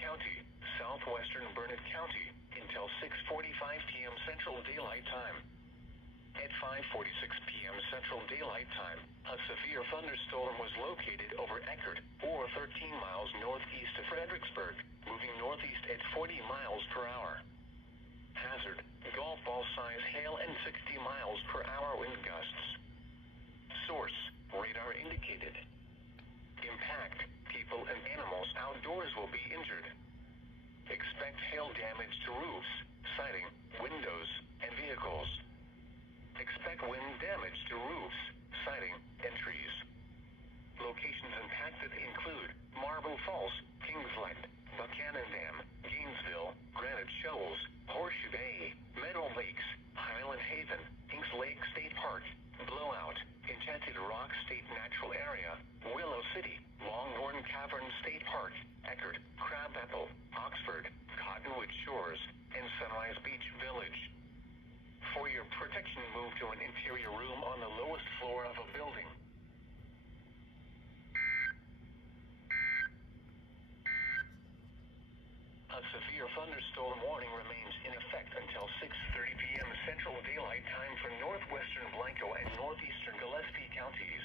County, southwestern Burnett County, until 6:45 p.m. Central Daylight Time. At 5:46 p.m. Central Daylight Time, a severe thunderstorm was located over Eckerd, or 13 miles northeast of Fredericksburg, moving northeast at 40 miles per hour. Hazard, golf ball size hail and 60 miles per hour wind gusts. Source, radar indicated. Impact, people and animals outdoors will be injured. Expect hail damage to roofs, siding, windows, and vehicles. Expect wind damage to roofs, siding, and trees. Locations impacted include Marble Falls, Kingsland, Buchanan Dam, Gainesville, Granite Shoals, Horseshoe Bay, Meadow Lakes, Highland Haven, Inks Lake State Park, Blowout, Enchanted Rock State Natural Area, Willow City, Longhorn Cavern State Park, Eckerd, Crabapple, Oxford, Cottonwood Shores, and Sunrise Beach Village. For your protection, move to an interior room on the lowest floor of a building. A severe thunderstorm warning remains in effect until 6:30 p.m. Central Daylight Time for northwestern Blanco and northeastern Gillespie counties.